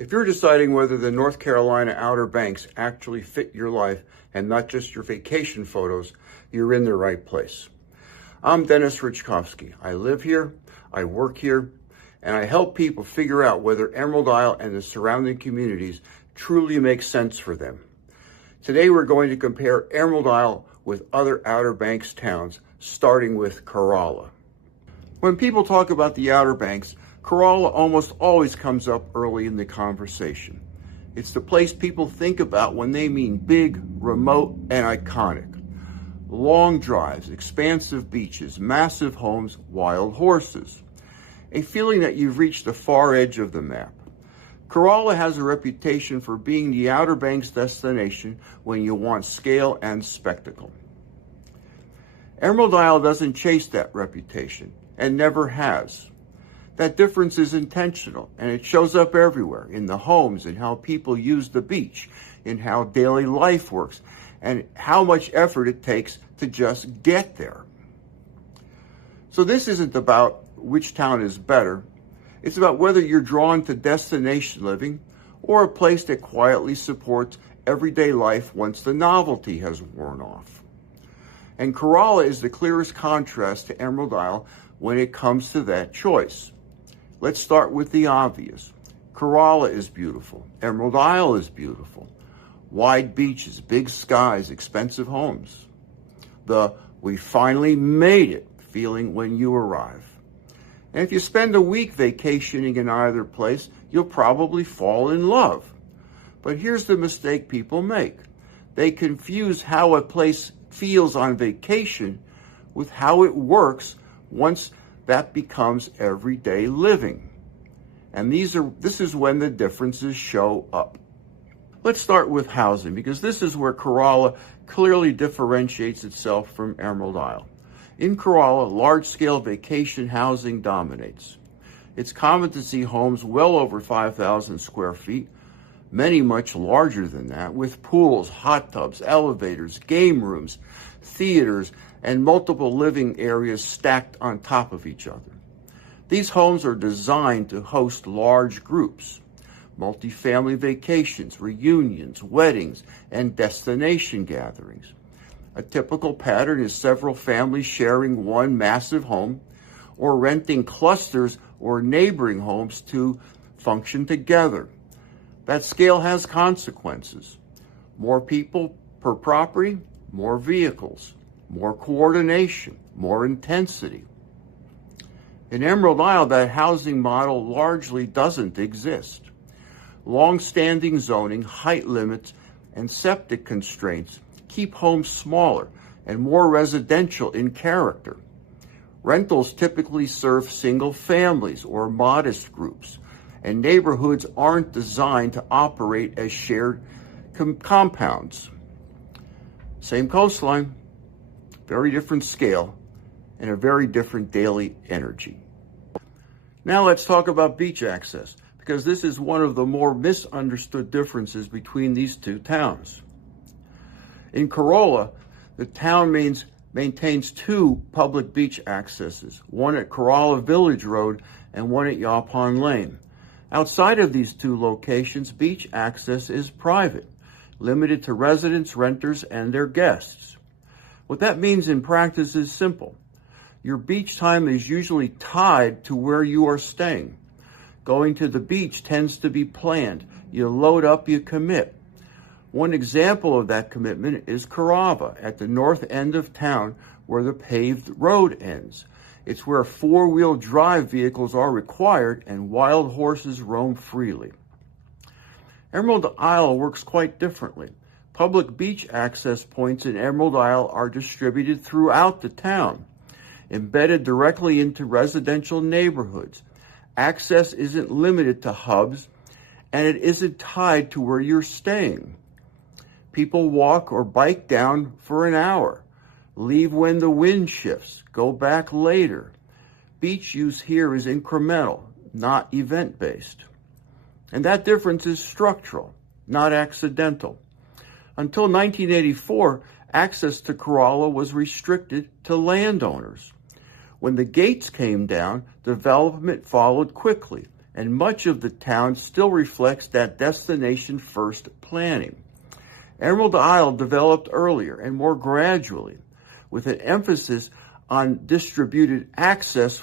If you're deciding whether the North Carolina Outer Banks actually fit your life and not just your vacation photos, you're in the right place. I'm Dennis Richkovsky. I live here, I work here, and I help people figure out whether Emerald Isle and the surrounding communities truly make sense for them. Today we're going to compare Emerald Isle with other Outer Banks towns, starting with Corolla. When people talk about the Outer Banks, Corolla almost always comes up early in the conversation. It's the place people think about when they mean big, remote, and iconic. Long drives, expansive beaches, massive homes, wild horses. A feeling that you've reached the far edge of the map. Corolla has a reputation for being the Outer Banks destination when you want scale and spectacle. Emerald Isle doesn't chase that reputation, and never has. That difference is intentional, and it shows up everywhere, in the homes and how people use the beach, in how daily life works, and how much effort it takes to just get there. So this isn't about which town is better. It's about whether you're drawn to destination living or a place that quietly supports everyday life once the novelty has worn off. And Corolla is the clearest contrast to Emerald Isle when it comes to that choice. Let's start with the obvious. Corolla is beautiful. Emerald Isle is beautiful. Wide beaches, big skies, expensive homes. The "we finally made it" feeling when you arrive. And if you spend a week vacationing in either place, you'll probably fall in love. But here's the mistake people make. They confuse how a place feels on vacation with how it works once that becomes everyday living. And this is when the differences show up. Let's start with housing, because this is where Corolla clearly differentiates itself from Emerald Isle. In Corolla, large-scale vacation housing dominates. It's common to see homes well over 5,000 square feet, many much larger than that, with pools, hot tubs, elevators, game rooms, theaters, and multiple living areas stacked on top of each other. These homes are designed to host large groups, multi-family vacations, reunions, weddings, and destination gatherings. A typical pattern is several families sharing one massive home or renting clusters or neighboring homes to function together. That scale has consequences. More people per property, more vehicles, more coordination, more intensity. In Emerald Isle, that housing model largely doesn't exist. Long-standing zoning, height limits, and septic constraints keep homes smaller and more residential in character. Rentals typically serve single families or modest groups, and neighborhoods aren't designed to operate as shared compounds. Same coastline, very different scale, and a very different daily energy. Now let's talk about beach access, because this is one of the more misunderstood differences between these two towns. In Corolla, the town maintains two public beach accesses, one at Corolla Village Road and one at Yaupon Lane. Outside of these two locations, beach access is private, limited to residents, renters, and their guests. What that means in practice is simple. Your beach time is usually tied to where you are staying. Going to the beach tends to be planned. You load up, you commit. One example of that commitment is Corolla at the north end of town where the paved road ends. It's where four-wheel drive vehicles are required and wild horses roam freely. Emerald Isle works quite differently. Public beach access points in Emerald Isle are distributed throughout the town, embedded directly into residential neighborhoods. Access isn't limited to hubs, and it isn't tied to where you're staying. People walk or bike down for an hour, leave when the wind shifts, go back later. Beach use here is incremental, not event-based. And that difference is structural, not accidental. Until 1984, access to Corolla was restricted to landowners. When the gates came down, development followed quickly, and much of the town still reflects that destination-first planning. Emerald Isle developed earlier and more gradually, with an emphasis on distributed access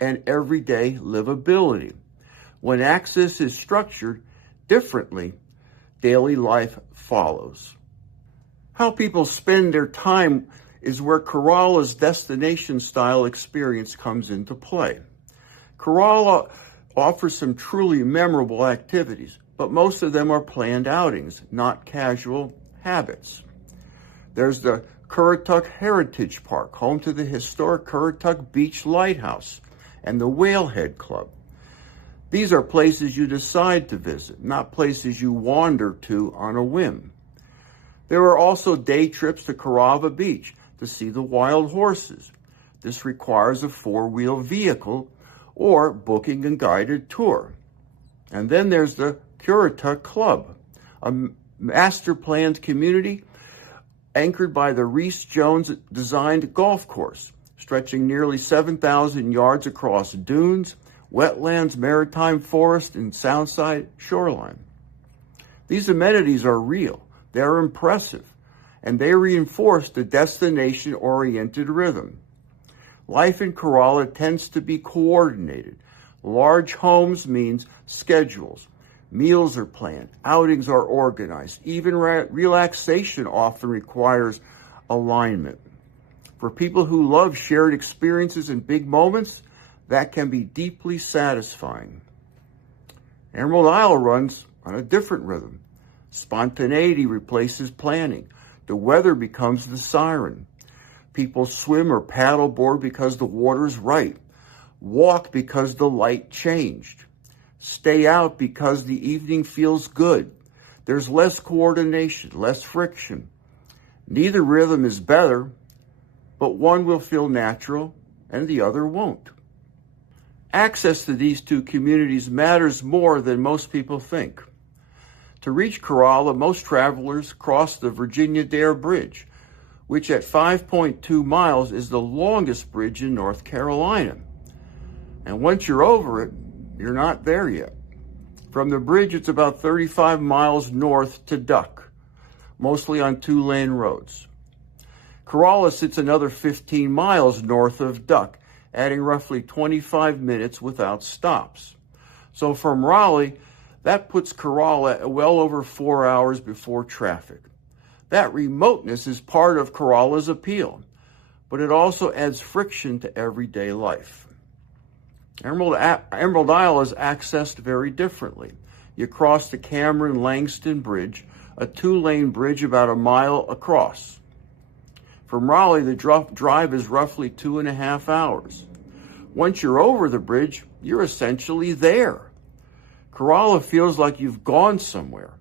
and everyday livability. When access is structured differently, daily life follows. How people spend their time is where Corolla's destination-style experience comes into play. Corolla offers some truly memorable activities, but most of them are planned outings, not casual habits. There's the Currituck Heritage Park, home to the historic Currituck Beach Lighthouse and the Whalehead Club. These are places you decide to visit, not places you wander to on a whim. There are also day trips to Corolla Beach to see the wild horses. This requires a four-wheel vehicle or booking a guided tour. And then there's the Currituck Club, a master-planned community anchored by the Reese Jones-designed golf course, stretching nearly 7,000 yards across dunes, wetlands, maritime forest, and Soundside shoreline. These amenities are real, they're impressive, and they reinforce the destination-oriented rhythm. Life in Corolla tends to be coordinated. Large homes means schedules. Meals are planned. Outings are organized. Even relaxation often requires alignment. For people who love shared experiences and big moments, that can be deeply satisfying. Emerald Isle runs on a different rhythm. Spontaneity replaces planning. The weather becomes the siren. People swim or paddleboard because the water's right. Walk because the light changed. Stay out because the evening feels good. There's less coordination, less friction. Neither rhythm is better, but one will feel natural and the other won't. Access to these two communities matters more than most people think. To reach Corolla, most travelers cross the Virginia Dare Bridge, which at 5.2 miles is the longest bridge in North Carolina. And once you're over it, you're not there yet. From the bridge, it's about 35 miles north to Duck, mostly on two-lane roads. Corolla sits another 15 miles north of Duck, adding roughly 25 minutes without stops. So from Raleigh, that puts Corolla at well over 4 hours before traffic. That remoteness is part of Corolla's appeal, but it also adds friction to everyday life. Emerald Isle is accessed very differently. You cross the Cameron-Langston Bridge, a two-lane bridge about a mile across. From Raleigh, the drive is roughly 2.5 hours. Once you're over the bridge, you're essentially there. Corolla feels like you've gone somewhere.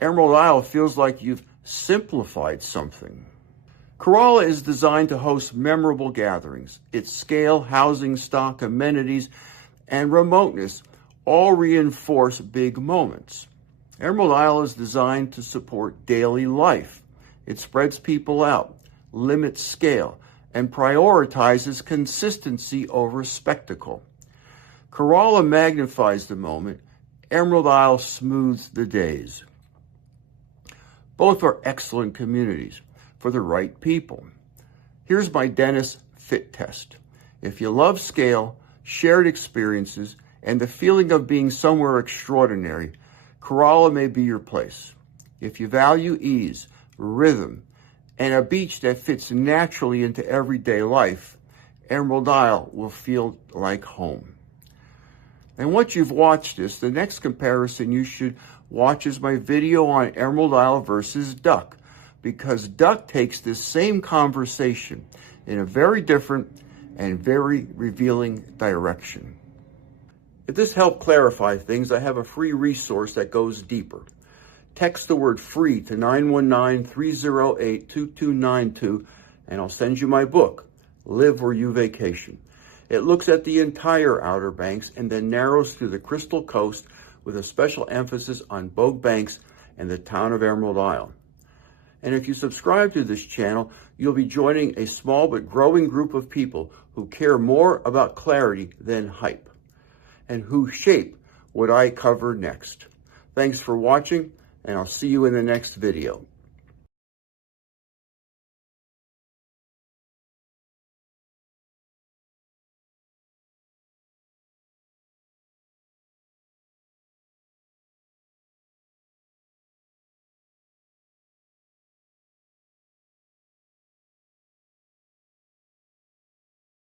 Emerald Isle feels like you've simplified something. Corolla is designed to host memorable gatherings. Its scale, housing stock, amenities, and remoteness all reinforce big moments. Emerald Isle is designed to support daily life. It spreads people out, limits scale, and prioritizes consistency over spectacle. Corolla magnifies the moment. Emerald Isle smooths the days. Both are excellent communities for the right people. Here's my dentist fit test. If you love scale, shared experiences, and the feeling of being somewhere extraordinary, Corolla may be your place. If you value ease, rhythm, and a beach that fits naturally into everyday life, Emerald Isle will feel like home. And once you've watched this, the next comparison you should watch is my video on Emerald Isle versus Duck, because Duck takes this same conversation in a very different and very revealing direction. If this helped clarify things, I have a free resource that goes deeper. Text the word FREE to 919-308-2292, and I'll send you my book, Live Where You Vacation. It looks at the entire Outer Banks and then narrows through the Crystal Coast with a special emphasis on Bogue Banks and the town of Emerald Isle. And if you subscribe to this channel, you'll be joining a small but growing group of people who care more about clarity than hype, and who shape what I cover next. Thanks for watching, and I'll see you in the next video.